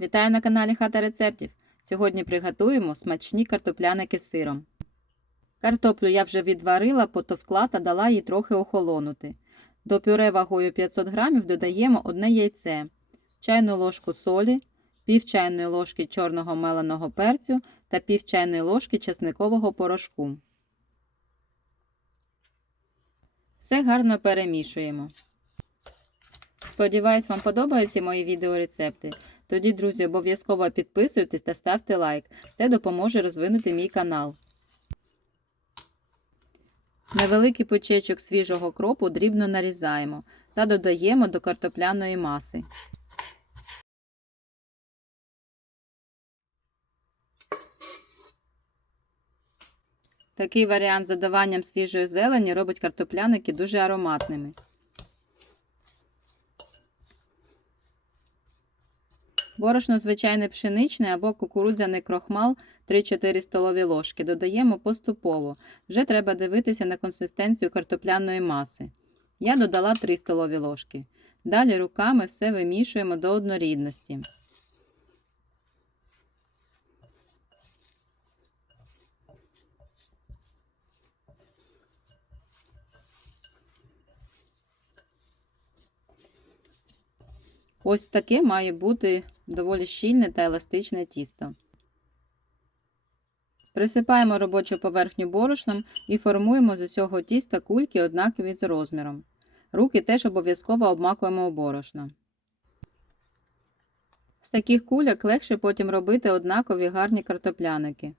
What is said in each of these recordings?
Вітаю на каналі Хата рецептів. Сьогодні приготуємо смачні картопляники з сиром. Картоплю я вже відварила, потовкла та дала їй трохи охолонути. До пюре вагою 500 г додаємо одне яйце, чайну ложку солі, пів чайної ложки чорного меленого перцю та пів чайної ложки чесникового порошку. Все гарно перемішуємо. Сподіваюсь, вам подобаються мої відеорецепти. Тоді, друзі, обов'язково підписуйтесь та ставте лайк. Це допоможе розвинути мій канал. Невеликий почечок свіжого кропу дрібно нарізаємо та додаємо до картопляної маси. Такий варіант з додаванням свіжої зелені робить картопляники дуже ароматними. Борошно звичайне пшеничне або кукурудзяний крохмал 3-4 столові ложки. Додаємо поступово. Вже треба дивитися на консистенцію картопляної маси. Я додала 3 столові ложки. Далі руками все вимішуємо до однорідності. Ось таке має бути доволі щільне та еластичне тісто. Присипаємо робочу поверхню борошном і формуємо з усього тіста кульки однакові з розміром. Руки теж обов'язково обмакуємо у борошно. З таких кульок легше потім робити однакові гарні картопляники.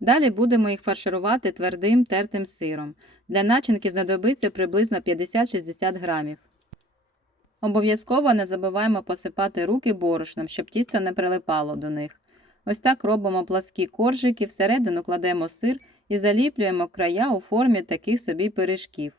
Далі будемо їх фарширувати твердим тертим сиром. Для начинки знадобиться приблизно 50-60 грамів. Обов'язково не забуваємо посипати руки борошном, щоб тісто не прилипало до них. Ось так робимо пласкі коржики, всередину кладемо сир і заліплюємо края у формі таких собі пиріжків.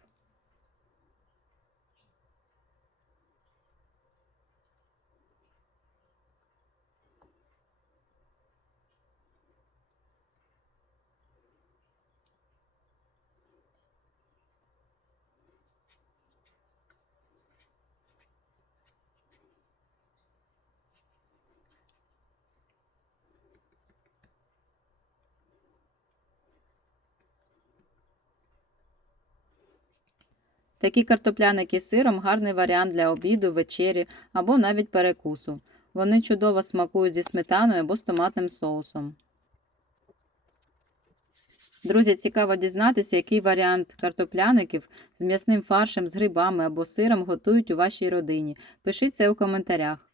Такі картопляники з сиром гарний варіант для обіду, вечері або навіть перекусу. Вони чудово смакують зі сметаною або з томатним соусом. Друзі, цікаво дізнатися, який варіант картопляників з м'ясним фаршем, з грибами або сиром готують у вашій родині. Пишіть це у коментарях.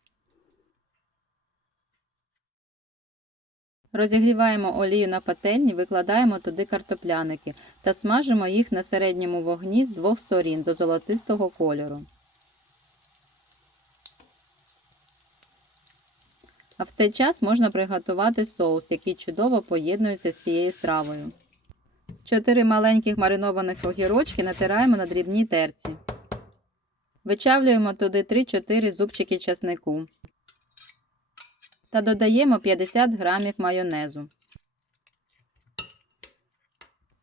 Розігріваємо олію на пательні, викладаємо туди картопляники та смажимо їх на середньому вогні з двох сторін до золотистого кольору. А в цей час можна приготувати соус, який чудово поєднується з цією стравою. Чотири маленьких маринованих огірочки натираємо на дрібній терці. Вичавлюємо туди 3-4 зубчики часнику та додаємо 50 грамів майонезу.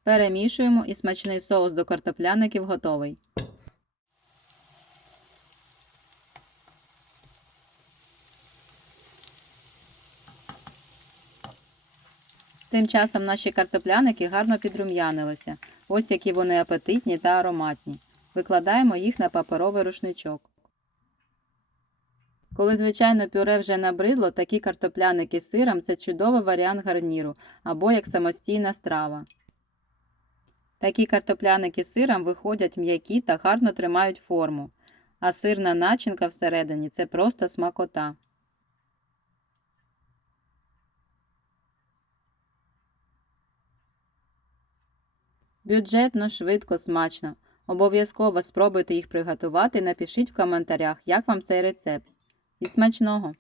Перемішуємо і смачний соус до картопляників готовий. Тим часом наші картопляники гарно підрум'янилися. Ось які вони апетитні та ароматні. Викладаємо їх на паперовий рушничок. Коли, звичайно, пюре вже набридло, такі картопляники з сиром це чудовий варіант гарніру або як самостійна страва. Такі картопляники з сиром виходять м'які та гарно тримають форму, а сирна начинка всередині це просто смакота. Бюджетно, швидко, смачно. Обов'язково спробуйте їх приготувати напишіть в коментарях, як вам цей рецепт. І смачного!